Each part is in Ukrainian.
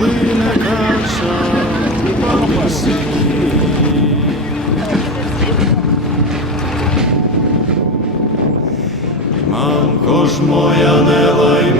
Лине каша по лісі. Мамко ж моя не лай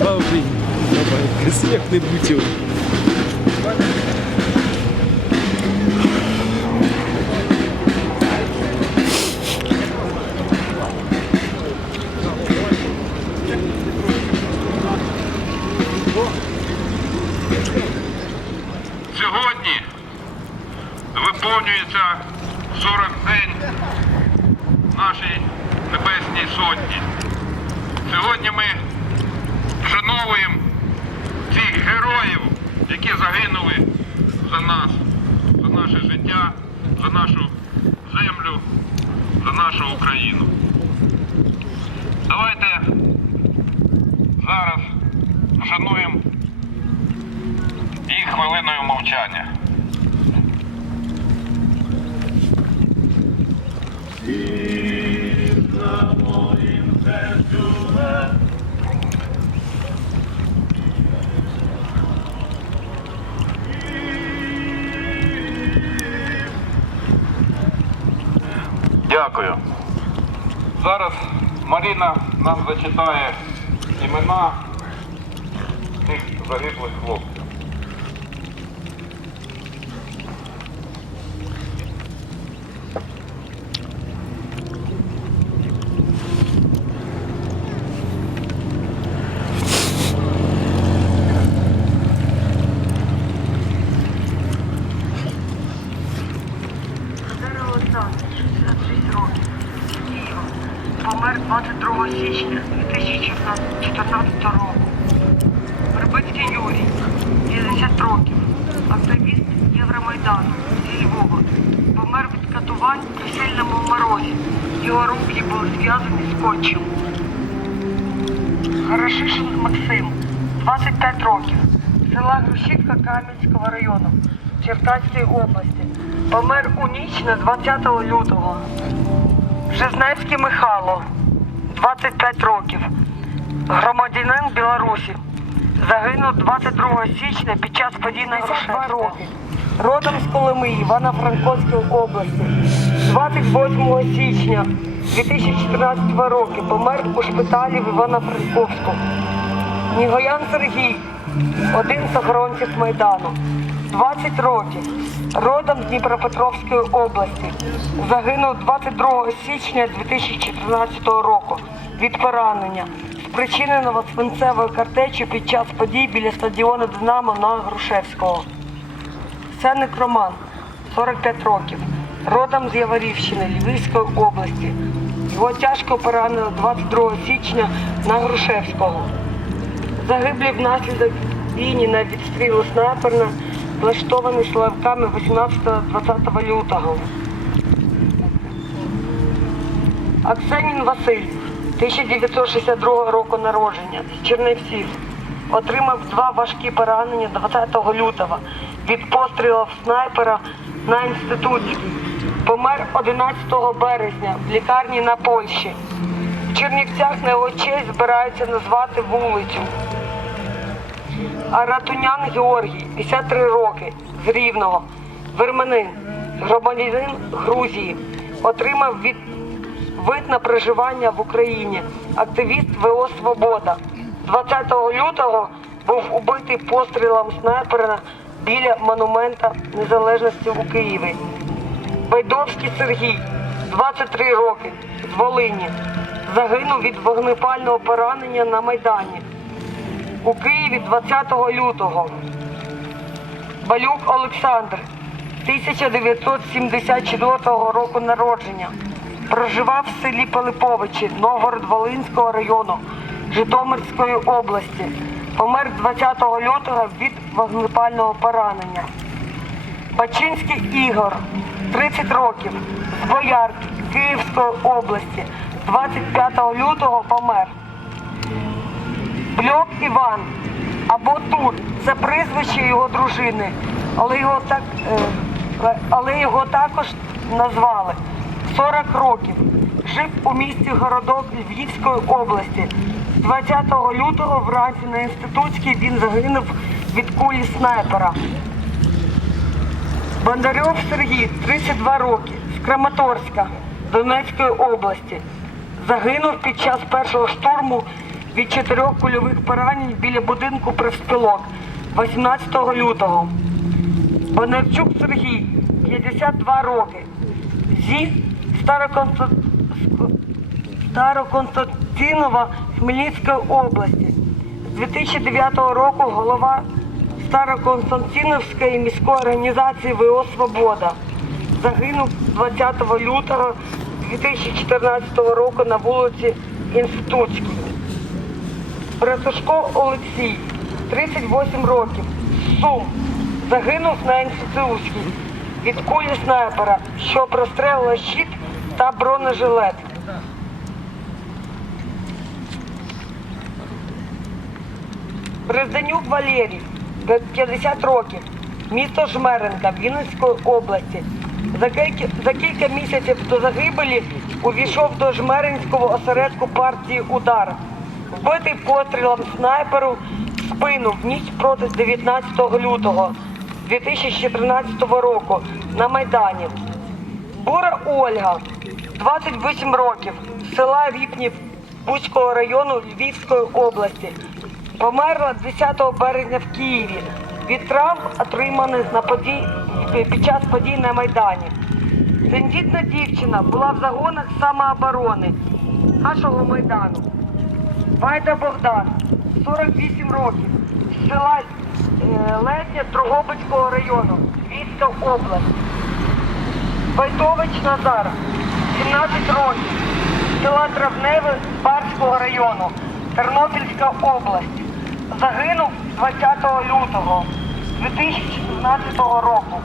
Слава Україні! Як не бутів. Дякую. Зараз Маріна нам зачитає імена тих загиблих хлопців. Назар Олександр, 66 років, Києва. Помер 22 січня 2014 року. Вербицький Юрій, 50 років, активіст Євромайдану зі Львова. Помер від катувань при сильному морозі. Його руки були зв'язані скотчем. Хорошишин Максим, 25 років, села Грушівка Кам'янського району, Черкаської області. Помер у ніч на 20 лютого. Жизневський Михайло, 25 років, громадянин Білорусі. Загинув 22 січня під час подій на Грушевського. Родом з Колими Івано-Франковської області. 28 січня 2014 року помер у шпиталі в Івано-Франковську. Нігоян Сергій, один з охоронців Майдану, 20 років, родом з Дніпропетровської області. Загинув 22 січня 2014 року від поранення, спричиненого свинцевою картечю під час подій біля стадіону Динамо на Грушевського. Сенник Роман, 45 років, родом з Яворівщини Львівської області. Його тяжко поранили 22 січня на Грушевського. Загиблі внаслідок війні на відстрілу снайперна, влаштований силовиками 18-20 лютого. Аксенін Василь, 1962 року народження, з Чернівців. Отримав два важкі поранення 20 лютого від пострілів снайпера на інститутській. Помер 11 березня в лікарні на Польщі. В Чернівцях на честь збираються назвати вулицю. Аратунян Георгій, 53 роки, з Рівного, вирменин, громадянин Грузії, отримав від вид на проживання в Україні, активіст ВО Свобода. 20 лютого був убитий пострілом снайпера біля монумента незалежності у Києві. Байдовський Сергій, 23 роки, з Волині, загинув від вогнепального поранення на Майдані. У Києві 20 лютого. Балюк Олександр, 1974 року народження. Проживав в селі Пилиповичі Новгород-Волинського району Житомирської області. Помер 20 лютого від вогнепального поранення. Бачинський Ігор, 30 років, з Боярки Київської області. 25 лютого помер. Бльок Іван або Тур це прізвище його дружини, але його так е, але його також назвали 40 років. Жив у місті Городок Львівської області. 20 лютого вранці на інститутській він загинув від кулі снайпера. Бондарьов Сергій, 32 роки, з Краматорська, Донецької області. Загинув під час першого штурму від чотирьох кульових поранень біля будинку профспілок 18 лютого. Бондарчук Сергій, 52 роки. Зі Староконстантинова Хмельницької області. З 2009 року голова Староконстантиновської міської організації ВО Свобода. Загинув 20 лютого 2014 року на вулиці Інститутській. Братушко Олексій, 38 років, Сум, загинув на Інститутській від кулі снайпера, що прострелила щит та бронежилет. Брезданюк Валерій, 50 років, місто Жмеренка Вінницької області. За кілька, за кілька місяців до загибелі увійшов до Жмеринського осередку партії Удар. Вбитий пострілом снайперу в спину в ніч проти 19 лютого 2014 року на Майдані. Бура Ольга, 28 років, села Ріпнів Бузького району Львівської області. Померла 10 березня в Києві від травм, отриманих на подій, під час подій на Майдані. Тендітна дівчина була в загонах самооборони нашого Майдану. Вайда Богдан, 48 років, з села е, Летня Дрогобицького району, Львівська область. Войтович Назар, 17 років, з села Травневе Барського району, Тернопільська область. Загинув 20 лютого 2014 року.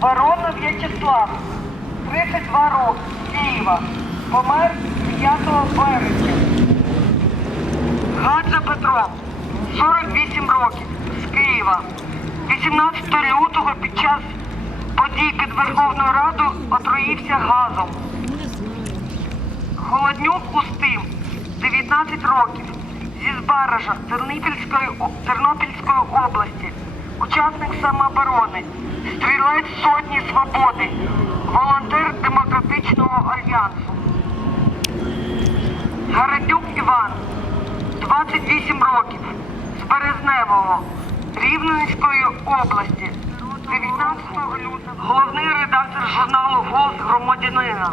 Воронов В'ячеслав, 32 роки, Києва, помер 5 березня. Гаджа Петро, 48 років, з Києва. 18 лютого під час подій під Верховною Радою отруївся газом. Холоднюк Устим, 19 років, зі Збаража Тернопільської, Тернопільської області, учасник самооборони, стрілець Сотні Свободи, волонтер Демократичного альянсу. Гарадюк Іван, 28 років, з Березневого, Рівненської області. 19 лютого головний редактор журналу Голос громадянина.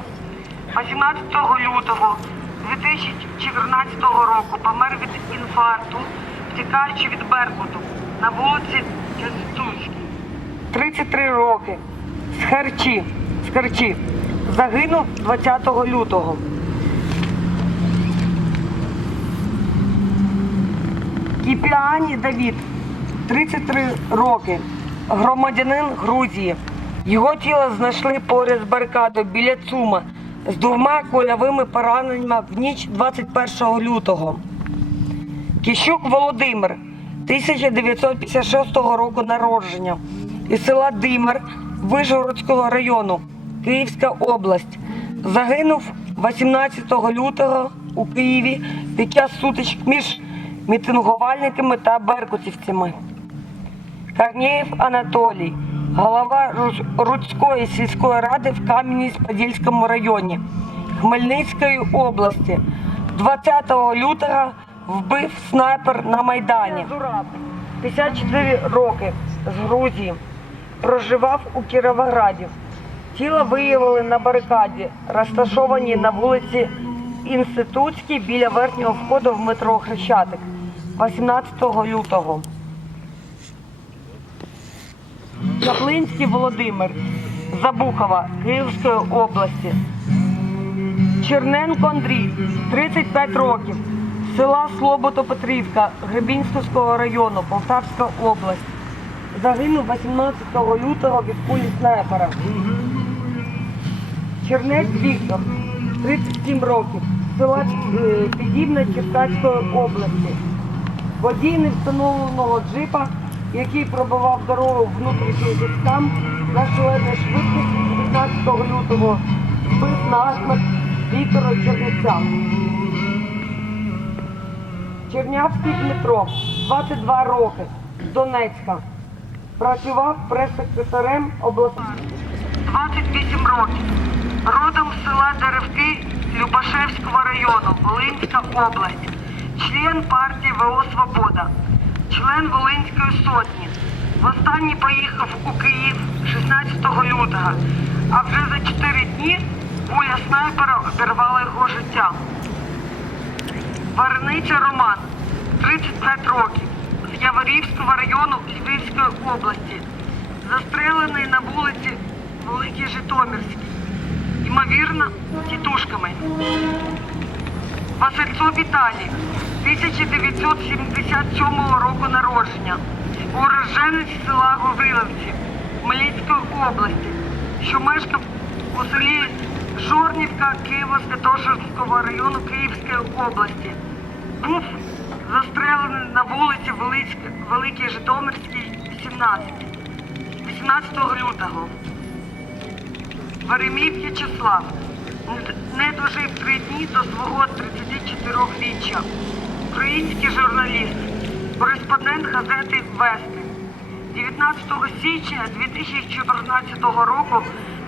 18 лютого 2014 року помер від інфаркту, втікаючи від Беркуту на вулиці Інститутській. 33 роки. З Харчі. З Харчі. Загинув 20 лютого. Кіпіані Давід, 33 роки, громадянин Грузії. Його тіло знайшли поряд з барикадою біля Цума з двома кульовими пораненнями в ніч 21 лютого. Кіщук Володимир, 1956 року народження, із села Димир Вишгородського району, Київська область. Загинув 18 лютого у Києві під час сутичок між мітингувальниками та беркутівцями. Корнеєв Анатолій, голова Руцької сільської ради в Кам'янець-Подільському районі Хмельницької області. 20 лютого вбив снайпер на Майдані. 54 роки з Грузії. Проживав у Кіровограді. Тіло виявили на барикаді, розташованій на вулиці Інститутській біля верхнього входу в метро Хрещатик 18 лютого. Каплинський Володимир Забухова Київської області. Черненко Андрій, 35 років, села Слобото-Петрівка Гребінського району, Полтавська область. Загинув 18 лютого від кулі снайпера. Чернець Віктор, 37 років, села е, Підібне Черкаської області. Водій невстановленого джипа, який пробивав дорогу внутрішнім військам на шаленій швидкості 15 лютого, збив на смерть Віктора Чернеця. Чернявський Дмитро, 22 роки, з Донецька. Працював прес-секретарем обласної. 28 років. Родом з села Деревки Любашевського району, Волинська область. Член партії ВО Свобода. член Волинської сотні. Востаннє поїхав у Київ 16 лютого, а вже за 4 дні куля снайпера обірвала його життя. Варениця Роман, 35 років, з Яворівського району Львівської області, застрелений на вулиці Великій Житомирській, ймовірно, тітушками. Васильцов Віталій, 1977 року народження, уроженець села Гавриловці Хмельницької області, що мешкав у селі Жорнівка Києво-Святошинського району Київської області. Був застрелений на вулиці Великій Житомирській, 18, 18 лютого. Веремій В'ячеслав не- дожив три дні до свого 34-річчя. Український журналіст, кореспондент газети Вести. 19 січня 2014 року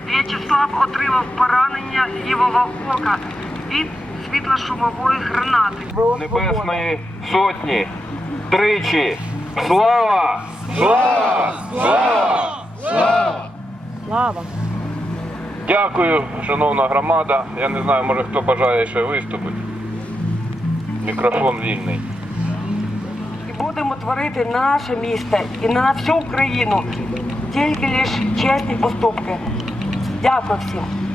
В'ячеслав отримав поранення лівого ока від світлошумової гранати. Небесної сотні. Тричі. Слава! Слава! Слава! Слава! Дякую, шановна громада. Я не знаю, може хто бажає ще виступити. Мікрофон вільний. І будемо творити наше місто і на всю Україну тільки лише чесні поступки. Дякую всім.